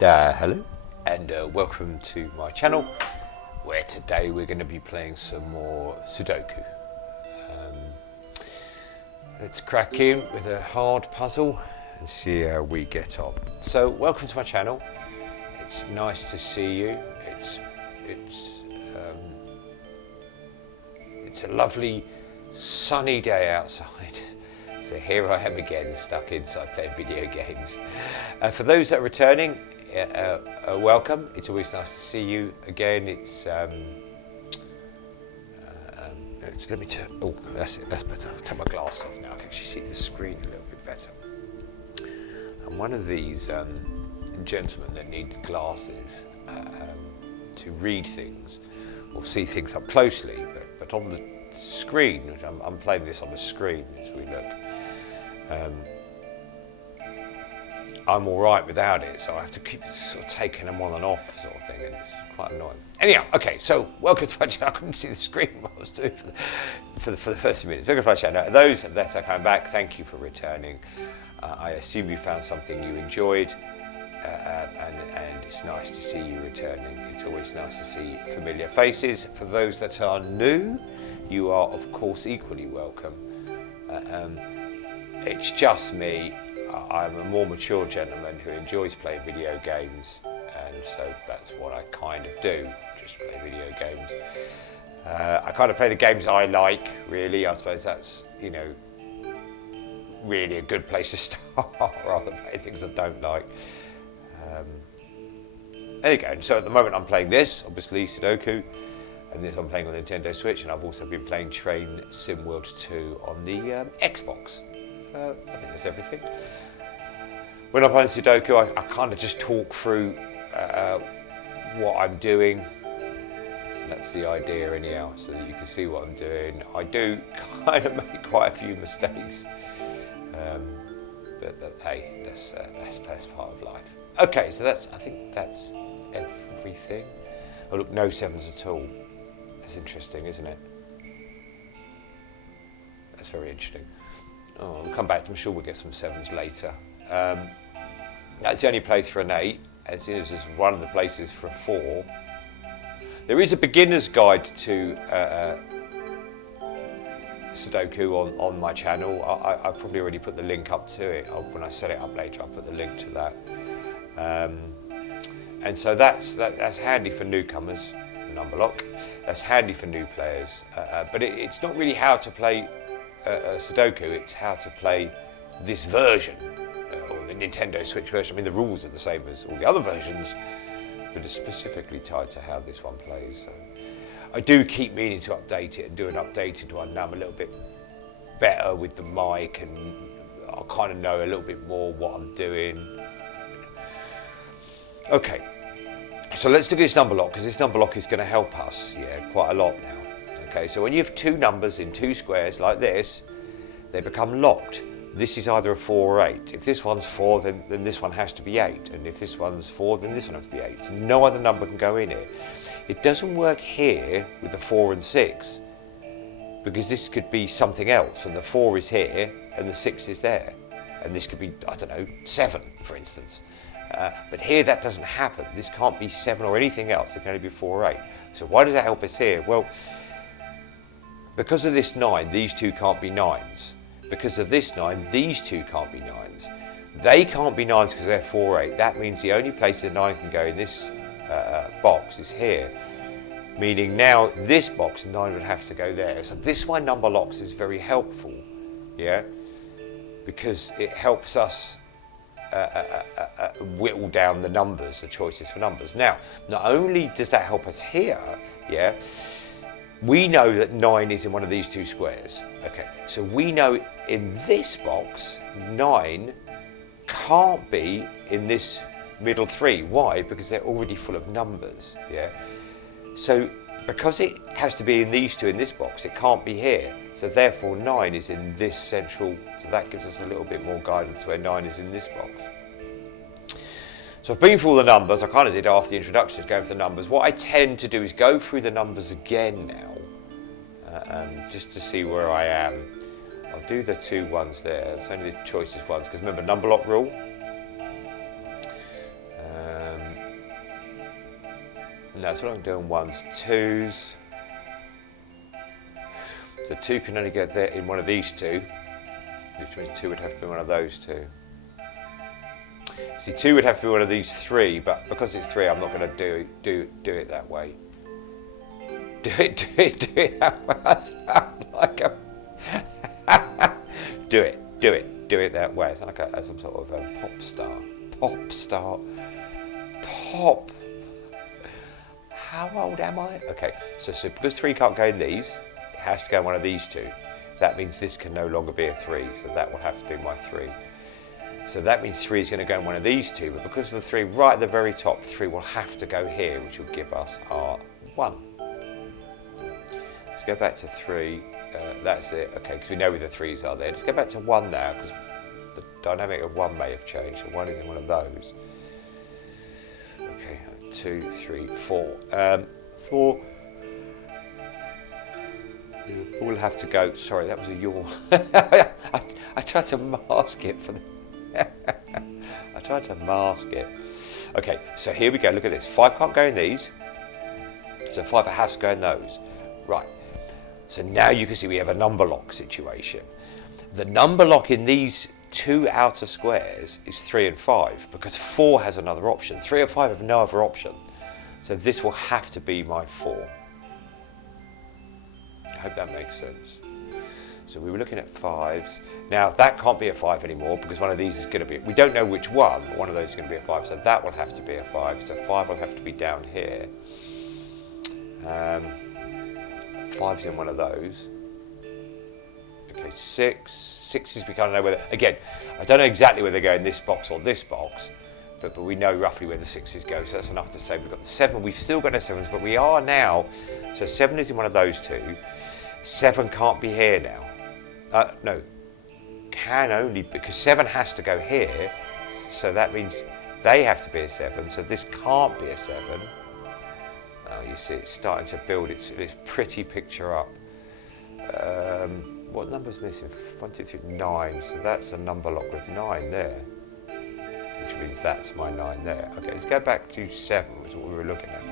Hello and welcome to my channel, where today we're going to be playing some more Sudoku. Let's crack in with a hard puzzle and see how we get on. So welcome to my channel. It's nice to see you. It's a lovely sunny day outside. So here I am again, stuck inside playing video games. For those that are returning, welcome. It's always nice to see you again. Let me turn. Oh, that's it. That's better. I'll take my glass off now. I can actually see the screen a little bit better. I'm one of these gentlemen that need glasses to read things or see things up closely, but on the screen, which I'm playing this on the screen as we look. I'm all right without it, so I have to keep sort of taking them on and off sort of thing, and it's quite annoying. Anyhow, okay, so welcome to my channel. I couldn't see the screen what I was doing for the first few minutes. Welcome to my channel. Those that are coming back, thank you for returning. I assume you found something you enjoyed, and it's nice to see you returning. It's always nice to see familiar faces. For those that are new, you are of course equally welcome. It's just me. I'm a more mature gentleman who enjoys playing video games, and so that's what I kind of do, just play video games. I kind of play the games I like, really. I suppose that's, you know, really a good place to start, rather than play things I don't like. There you go. And so at the moment I'm playing this, obviously Sudoku, and this I'm playing on the Nintendo Switch, and I've also been playing Train Sim World 2 on the Xbox. I think that's everything. When I'm playing Sudoku, I kind of just talk through what I'm doing. That's the idea anyhow, so that you can see what I'm doing. I do kind of make quite a few mistakes, but hey, that's part of life. Okay, so I think that's everything. Oh look, no sevens at all. That's interesting, isn't it? That's very interesting. Oh, we'll come back. I'm sure we'll get some sevens later. That's the only place for an 8, as soon as there's one of the places for a 4. There is a beginner's guide to Sudoku on my channel. I've probably already put the link up to it. When I set it up later, I'll put the link to that. And so that's handy for newcomers, number lock. That's handy for new players, but it's not really how to play Sudoku, it's how to play this version, or the Nintendo Switch version. I mean, the rules are the same as all the other versions, but it's specifically tied to how this one plays. So I do keep meaning to update it and do an updated one. Now I'm a little bit better with the mic, and I kind of know a little bit more what I'm doing. Okay, so let's look at this number lock, because this number lock is going to help us, quite a lot now. Okay, so when you have two numbers in two squares like this, they become locked. This is either a 4 or 8. If this one's 4, then this one has to be 8. And if this one's 4, then this one has to be 8. No other number can go in it. It doesn't work here with the 4 and 6, because this could be something else, and the 4 is here and the 6 is there. And this could be, I don't know, 7, for instance. But here that doesn't happen. This can't be 7 or anything else. It can only be 4 or 8. So why does that help us here? Well, because of this 9, these two can't be 9s. Because of this 9, these two can't be 9s. They can't be 9s because they're 4 or 8. That means the only place the 9 can go in this box is here. Meaning now this box, 9 would have to go there. So this why number locks is very helpful, because it helps us whittle down the numbers, the choices for numbers. Now, not only does that help us here, we know that 9 is in one of these two squares. Okay, so we know in this box, 9 can't be in this middle 3. Why? Because they're already full of numbers, So because it has to be in these two in this box, it can't be here. So therefore 9 is in this central, so that gives us a little bit more guidance where 9 is in this box. So I've been through all the numbers. I kind of did after the introduction, going for the numbers. What I tend to do is go through the numbers again now, just to see where I am. I'll do the 2 ones there. It's only the choicest ones, because remember, number lock rule. That's what I'm doing. Ones, twos. So 2 can only get there in one of these two, which means 2 would have to be one of those two. See, 2 would have to be one of these 3, but because it's 3, I'm not going to do it that way. Do it that way. I sound like a do it that way. I sound like some sort of a pop star. How old am I? Okay, so because 3 can't go in these, it has to go in one of these two. That means this can no longer be a 3, so that will have to be my 3. So that means 3 is going to go in one of these two, but because of the 3 right at the very top, 3 will have to go here, which will give us our 1. Let's go back to 3. That's it. Okay, because we know where the 3s are there. Let's go back to 1 now, because the dynamic of 1 may have changed. So 1 is in one of those. Okay, 2, 3, 4. 4. We'll have to go. Sorry, that was a yawn. I tried to mask it for the. I tried to mask it. Okay, so here we go. Look at this. 5 can't go in these, so 5 has to go in those. Right. So now you can see we have a number lock situation. The number lock in these 2 outer squares is 3 and 5 because 4 has another option. 3 and 5 have no other option. So this will have to be my 4. I hope that makes sense. So we were looking at 5s. Now that can't be a 5 anymore because one of these is going to be, we don't know which one, but one of those is going to be a 5. So that will have to be a 5. So 5 will have to be down here. 5's in one of those. Okay, 6s we kind of know whether, again, I don't know exactly whether they go in this box or this box, but we know roughly where the 6s go, so that's enough to say we've got the 7. We've still got no 7s, but we are now, so 7 is in one of those two. 7 can't be here now. No, can only, because 7 has to go here, so that means they have to be a 7, so this can't be a 7. You see it's starting to build its pretty picture up. What number's missing? 1, 2, 3, 9, so that's a number lock with 9 there, which means that's my 9 there. Okay, let's go back to 7, which is what we were looking at.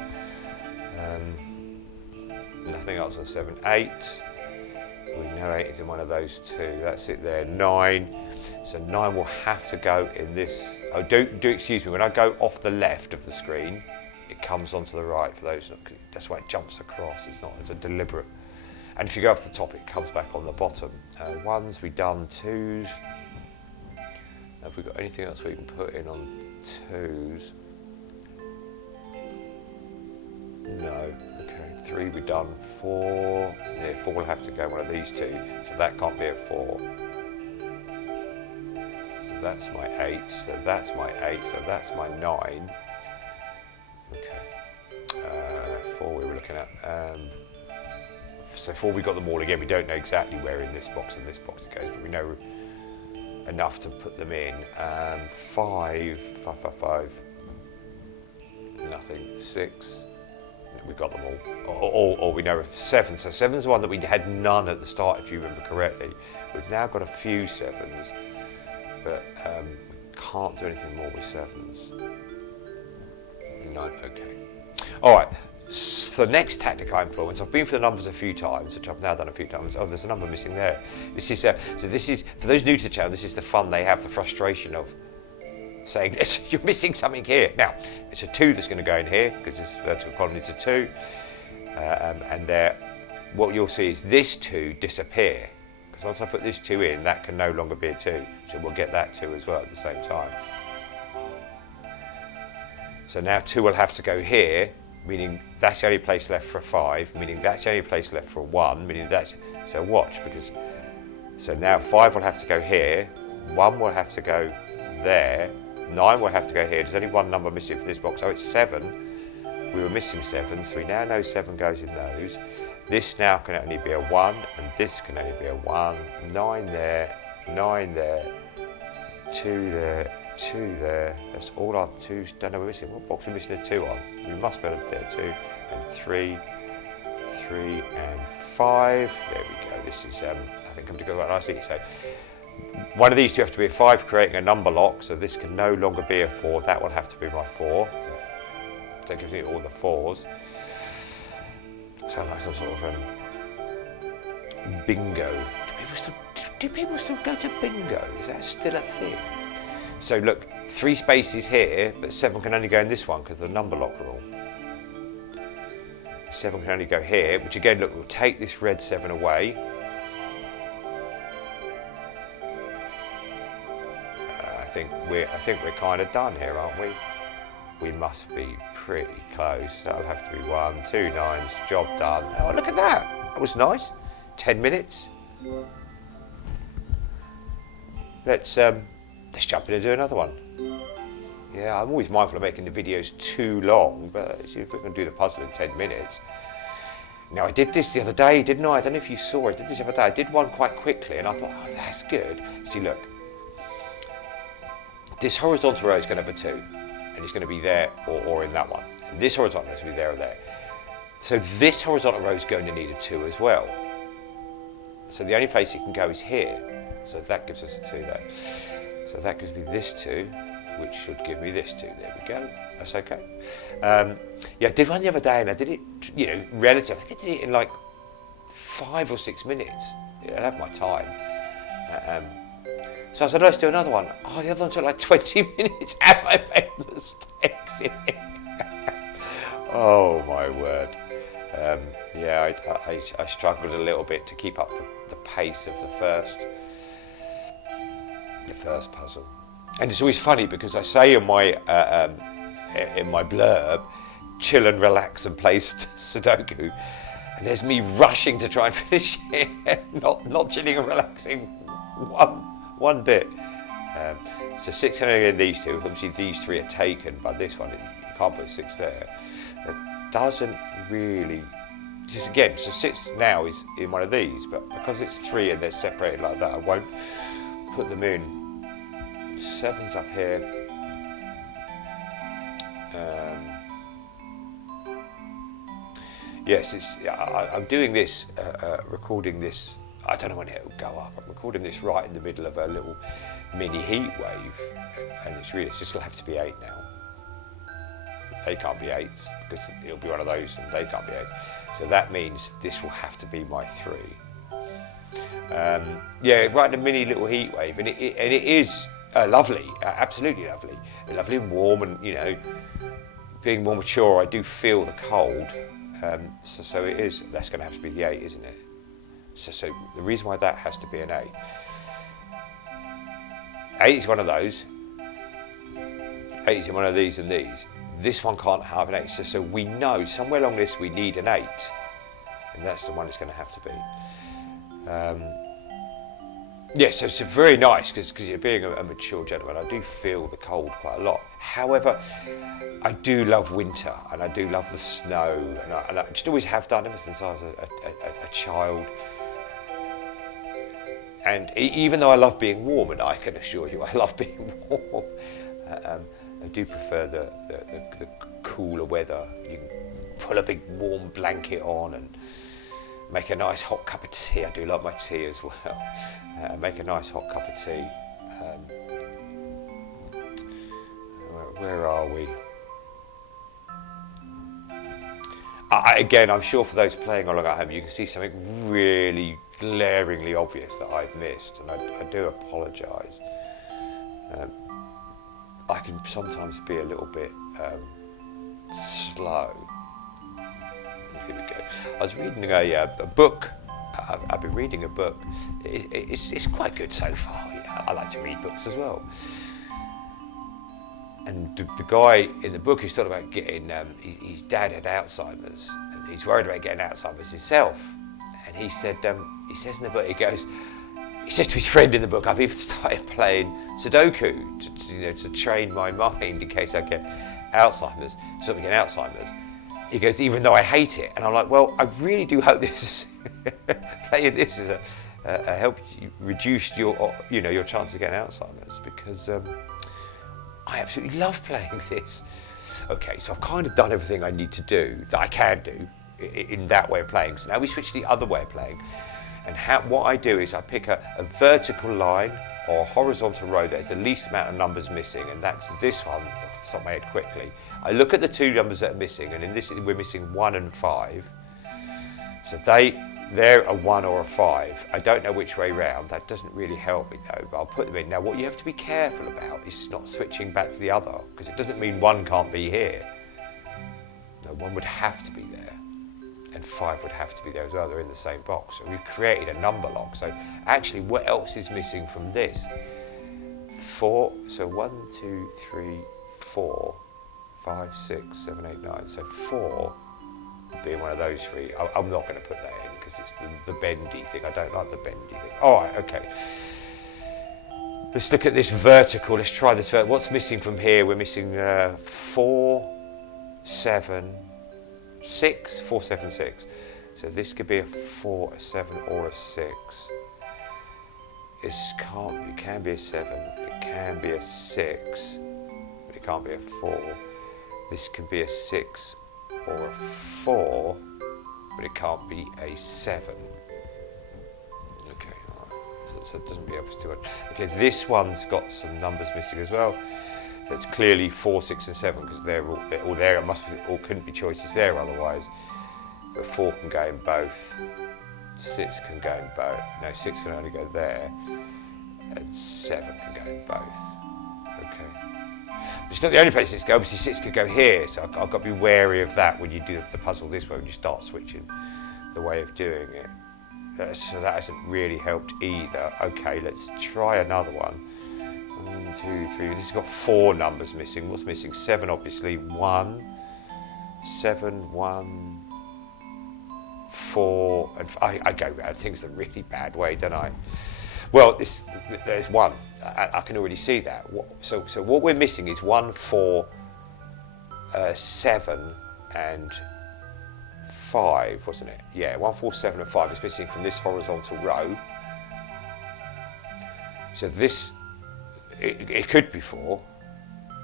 Nothing else on 7. 8, we know 8 is in one of those two, that's it there. 9, so 9 will have to go in this. Oh, do excuse me, when I go off the left of the screen, it comes onto the right for those, that's why it jumps across, it's a deliberate. And if you go off the top, it comes back on the bottom. 1s, we've done 2s. Have we got anything else we can put in on 2s? No, okay, 3 we've done. 4, yeah, 4 will have to go one of these two, so that can't be a 4. So that's my 8, so that's my 8, so that's my 9. Okay, 4 we were looking at. So 4 we got them all again. We don't know exactly where in this box and this box it goes, but we know enough to put them in. 5, nothing. 6, we got them all. Or we know 7. So 7's the one that we had none at the start, if you remember correctly. We've now got a few 7s, but we can't do anything more with 7s. 9, okay. All right. So the next tactic I employ, once I've been for the numbers a few times, which I've now done a few times. Oh, there's a number missing there. This is so this is, for those new to the channel, this is the fun they have, the frustration of saying you're missing something here. Now it's a 2 that's going to go in here because this vertical column is a 2, and there, what you'll see is this 2 disappear because once I put this 2 in, that can no longer be a 2. So we'll get that 2 as well at the same time. So now 2 will have to go here, meaning that's the only place left for a 5, meaning that's the only place left for a 1, meaning that's, so watch, because, so now 5 will have to go here, 1 will have to go there, 9 will have to go here. There's only one number missing for this box, oh it's 7, we were missing 7, so we now know 7 goes in those. This now can only be a 1, and this can only be a 1, 9 there, 9 there, 2 there, 2 there, that's all our 2s. Don't know we're missing. What box are we missing a 2 on? We must be able to do a 2, and 3, 3 and 5. There we go. This is, I think, come to go quite nicely. So one of these two have to be a 5, creating a number lock, so this can no longer be a 4. That will have to be my 4. That gives me all the 4s. Sounds like some sort of bingo. Do people still go to bingo? Is that still a thing? So look, 3 spaces here, but 7 can only go in this one because of the number lock rule. 7 can only go here, which again, look, will take this red 7 away. I think we're kind of done here, aren't we? We must be pretty close. That'll have to be 1, 2 9s. Job done. Oh, look at that. That was nice. 10 minutes. Let's jump in and do another one. Yeah, I'm always mindful of making the videos too long, but see if we can do the puzzle in 10 minutes. Now, I did this the other day, didn't I? I don't know if you saw it. I did this the other day. I did one quite quickly, and I thought, oh, that's good. See, look. This horizontal row is going to have a 2, and it's going to be there or in that one. And this horizontal row is going to be there or there. So this horizontal row is going to need a 2 as well. So the only place it can go is here. So that gives us a 2 there. So that gives me this 2, which should give me this 2. There we go. That's okay. Yeah, I did one the other day, and I did it, you know, relative. I think I did it in like 5 or 6 minutes. Yeah, I have my time. So I said, let's do another one. Oh, the other one took like 20 minutes. Have I made mistakes in it? Oh my word. Yeah, I struggled a little bit to keep up the pace of the first puzzle. And it's always funny because I say in my blurb, chill and relax and play Sudoku, and there's me rushing to try and finish it, not chilling and relaxing one bit. So 6 in these 2. Obviously these 3 are taken by this one. You can't put 6 there. It doesn't really. Just again, so 6 now is in one of these, but because it's 3 and they're separated like that, I won't put them in. 7's up here. Yes, I'm doing this, recording this. I don't know when it will go up. I'm recording this right in the middle of a little mini heat wave, and it's just will have to be 8 now. They can't be 8s because it'll be one of those, and they can't be 8s. So that means this will have to be my 3. Yeah, right in a mini little heat wave, and it is lovely, absolutely lovely and warm, and you know, being more mature, I do feel the cold. So it is. That's going to have to be the 8, isn't it? So the reason why that has to be an 8. 8 is one of those. 8 is in one of these and these. This one can't have an 8. So we know somewhere along this we need an 8, and that's the one it's going to have to be. Yes, so it's very nice because you're being a mature gentleman. I do feel the cold quite a lot. However, I do love winter, and I do love the snow, and I just always have done ever since I was a child. And even though I love being warm, and I can assure you I love being warm, I do prefer the cooler weather. You can put a big warm blanket on and make a nice hot cup of tea. I do love my tea as well. Make a nice hot cup of tea. Where are we? Again, I'm sure for those playing along at home, you can see something really glaringly obvious that I've missed, and I do apologise. I can sometimes be a little bit slow. Here we go. I was reading a book. I've been reading a book. It's quite good so far. You know, I like to read books as well. And the guy in the book is talking about getting. His dad had Alzheimer's, and he's worried about getting Alzheimer's himself. And he said, he says in the book, he says to his friend in the book, I've even started playing Sudoku to train my mind in case I get Alzheimer's. Something get Alzheimer's. He goes, even though I hate it, and I'm like, well, I really do hope this playing this is a help you reduce your chance of getting Alzheimer's, because I absolutely love playing this. Okay, so I've kind of done everything I need to do that I can do in that way of playing. So now we switch to the other way of playing, and what I do is I pick a vertical line or a horizontal row that has the least amount of numbers missing, and that's this one, top of my head quickly. I look at the two numbers that are missing, and in this we're missing 1 and 5. So they're a 1 or a 5. I don't know which way round. That doesn't really help me though, but I'll put them in. Now what you have to be careful about is not switching back to the other, because it doesn't mean 1 can't be here. No, 1 would have to be there, and 5 would have to be there as well. They're in the same box. So we've created a number lock. So actually, what else is missing from this? 4, so 1, 2, 3, 4, 5, 6, 7, 8, 9. So 4 being one of those 3. I'm not going to put that in because it's the bendy thing. I don't like the bendy thing. All right, okay. Let's look at this vertical. Let's try this. What's missing from here? We're missing 4, 7, 6. 4, 7, 6. So this could be a 4, a 7, or a 6. It can be a 7. It can be a 6, but it can't be a 4. This could be a 6 or a 4, but it can't be a 7. Okay, all right. So it doesn't be able to do it. Okay, this one's got some numbers missing as well. So it's clearly 4, 6, and 7 because they're all there. It must be, or couldn't be choices there otherwise. But 4 can go in both. 6 can go in both. No, 6 can only go there. And 7 can go in both. Okay. But it's not the only place 6 can go. Obviously 6 could go here, so I've got to be wary of that when you do the puzzle this way, when you start switching the way of doing it. So that hasn't really helped either. Okay, let's try another one. 1, 2, 3. This has got 4 numbers missing. What's missing? 7, obviously. 1, 7, 1, 4, and I go round things the really bad way, don't I? Well, there's 1. I can already see that. So what we're missing is 1, 4, 7, and 5, wasn't it? Yeah, 1, 4, 7, and 5 is missing from this horizontal row. So this, it could be 4.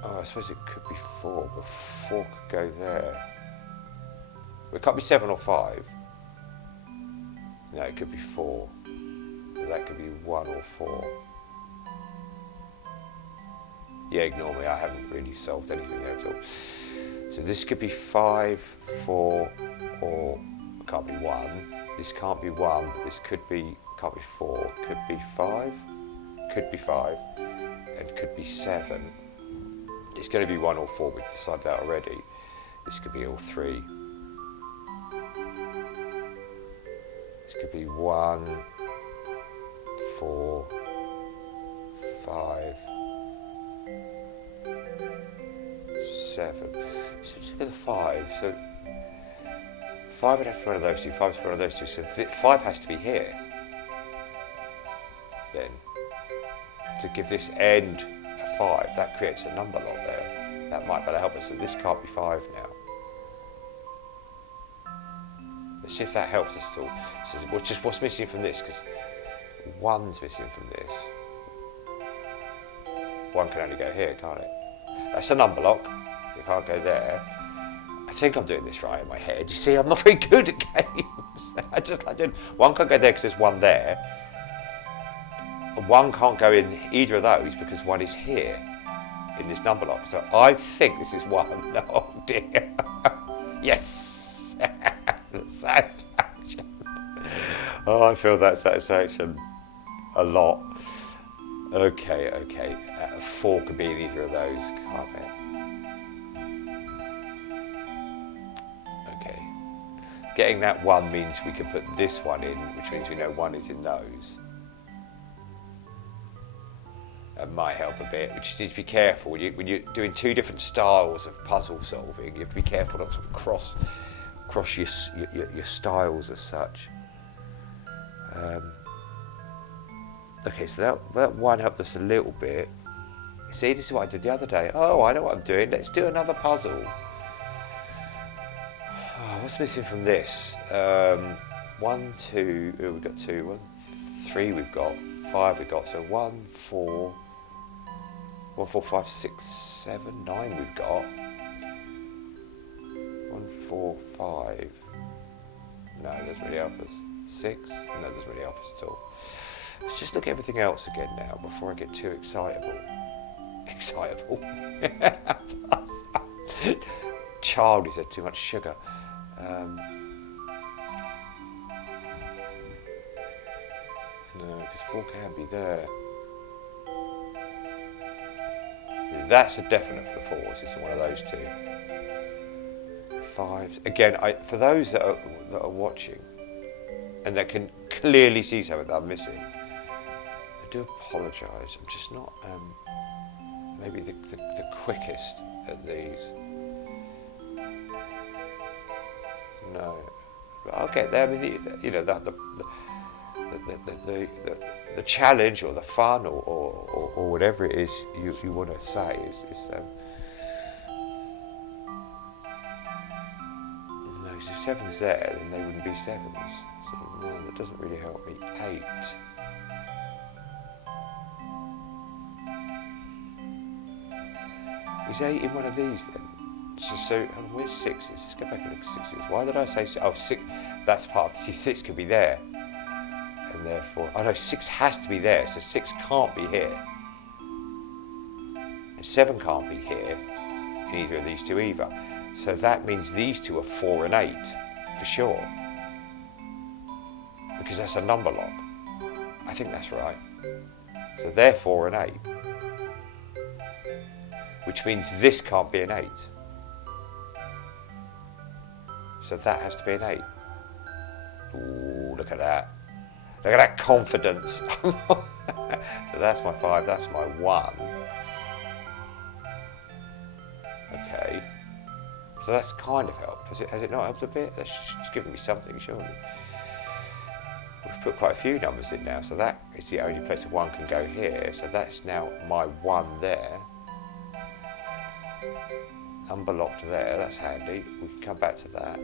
Oh, I suppose it could be 4, but 4 could go there. It can't be 7 or 5. No, it could be 4. That could be 1 or 4. Yeah, ignore me, I haven't really solved anything there at all. So this could be 5, 4, or it can't be 1. This can't be 1, but this can't be 4. Could be 5, and could be 7. It's going to be 1 or 4, we've decided that already. This could be all 3. This could be 1, 4, 5, 7. So just look at the 5. So 5 would have to be one of those two. 5 is one of those two. So 5 has to be here. Then to give this end a 5, that creates a number lock there. That might better help us. So this can't be 5 now. Let's see if that helps us at all. So just what's missing from this? Because 1's missing from this. 1 can only go here, can't it? That's a number lock. It can't go there. I think I'm doing this right in my head. You see, I'm not very good at games. I did. 1 can't go there because there's 1 there. And 1 can't go in either of those because 1 is here in this number lock. So I think this is 1. Oh dear. Yes. Satisfaction. Oh, I feel that satisfaction a lot. Okay. 4 could be in either of those, can't it? Okay. Getting that 1 means we can put this 1 in, which means we know 1 is in those. That might help a bit. We just need to be careful when you're doing 2 different styles of puzzle solving. You have to be careful not to cross your styles as such. Okay, so that 1 helped us a little bit. See, this is what I did the other day. Oh, I know what I'm doing. Let's do another puzzle. Oh, what's missing from this? 1, 2. Oh, we've got 2. 1, 3. We've got 5. We've got so 1, 4. 1, 4, 5, 6, 7, 9. We've got 1, 4, 5. No, that doesn't really help us. 6. No, that doesn't really help us at all. Let's just look at everything else again now before I get too excitable. excitable. Child, he said too much sugar. No, because 4 can be there. That's a definite for the 4s. It's one of those 2. 5s. Again, for those that are watching and that can clearly see something that I'm missing, I do apologise. I'm just not maybe the quickest at these. No, but I'll get there. I mean, the challenge or the fun or whatever it is you want to say is no, so 7's there, then they wouldn't be 7s. So no, that doesn't really help me. 8. Is 8 in one of these then? So where's 6s? Let's go back and look at 6s. Why did I say 6? Oh, 6. That's part of 6 could be there. And therefore, oh no, 6 has to be there, so 6 can't be here. And 7 can't be here in either of these 2 either. So that means these 2 are 4 and 8, for sure. Because that's a number lock. I think that's right. So they're 4 and 8. Which means this can't be an 8. So that has to be an 8. Ooh, look at that. Look at that confidence. So that's my 5, that's my 1. Okay. So that's kind of helped. Has it not helped a bit? That's just given me something, surely. We've put quite a few numbers in now, so that is the only place a 1 can go here. So that's now my 1 there. Number locked there, that's handy. We can come back to that.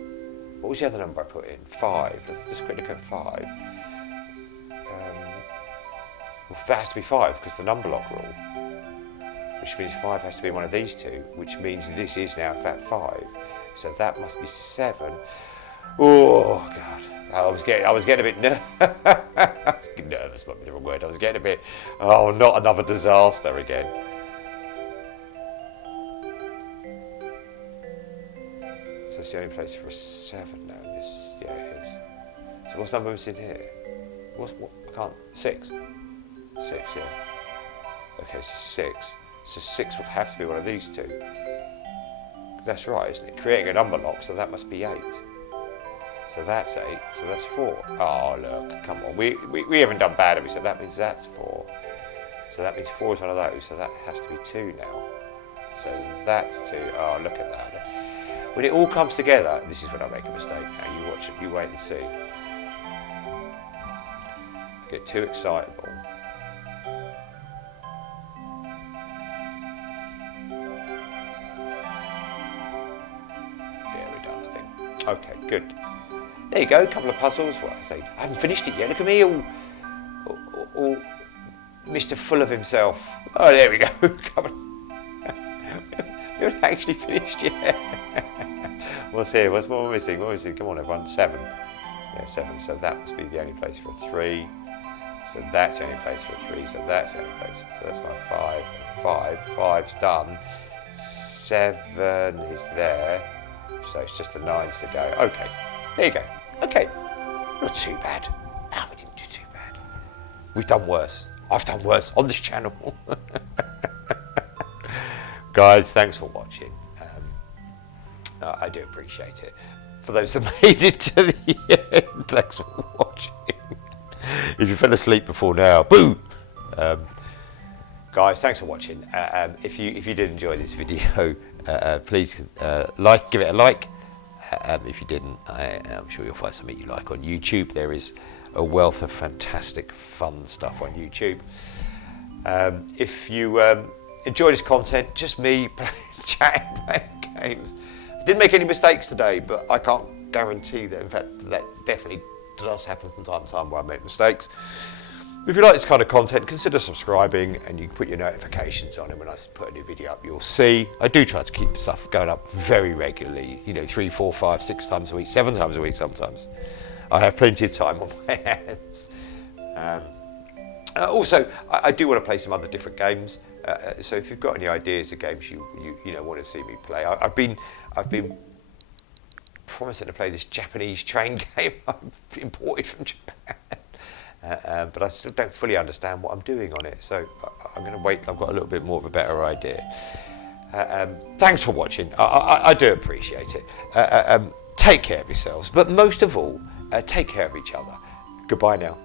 What was the other number I put in? 5. Let's just quickly look at 5. Well, that has to be 5 because the number lock rule. Which means 5 has to be one of these 2, which means this is now that 5. So that must be 7. Oh God. I was getting a bit nervous, might be the wrong word. I was getting a bit, oh, not another disaster again. So it's the only place for a 7 now. Yeah, it is. So what's number missing here? What? I can't. 6. 6, yeah. Okay, so 6. So 6 would have to be one of these 2. That's right, isn't it? Creating a number lock, so that must be 8. So that's 8, so that's 4. Oh, look, come on. We haven't done bad, have we? So that means that's 4. So that means 4 is one of those, so that has to be 2 now. So that's 2. Oh, look at that. When it all comes together, this is when I make a mistake. Now you watch it, you wait and see. I get too excitable. Yeah, we're done, I think. Okay, good. There you go, a couple of puzzles. Well, I say, I haven't finished it yet. Look at me, all Mr. Full of himself. Oh, there we go. We haven't actually finished yet. What's here? What's more missing? What is it? Come on, everyone. 7. Yeah, 7. So that must be the only place for a 3. So that's the only place for a 3. So that's the only place. So that's my 5. 5. 5's done. 7 is there. So it's just the 9s to go. Okay. There you go. Okay. Not too bad. Oh, we didn't do too bad. We've done worse. I've done worse on this channel. Guys, thanks for watching. I do appreciate it. For those that made it to the end, thanks for watching. If you fell asleep before now, boo! Guys, thanks for watching. If you did enjoy this video, please give it a like. If you didn't, I'm sure you'll find something you like on YouTube. There is a wealth of fantastic fun stuff on YouTube. If you enjoy this content, just me chatting, playing games. I didn't make any mistakes today, but I can't guarantee that. In fact, that definitely does happen from time to time where I make mistakes. If you like this kind of content, consider subscribing, and you can put your notifications on, and when I put a new video up, you'll see. I do try to keep stuff going up very regularly, 3, 4, 5, 6 times a week, 7 times a week sometimes. I have plenty of time on my hands. Also, I do want to play some other different games. So if you've got any ideas of games you want to see me play, I've been promising to play this Japanese train game I've imported from Japan, but I still don't fully understand what I'm doing on it. So I'm going to wait till I've got a little bit more of a better idea. Thanks for watching. I do appreciate it. Take care of yourselves, but most of all, take care of each other. Goodbye now.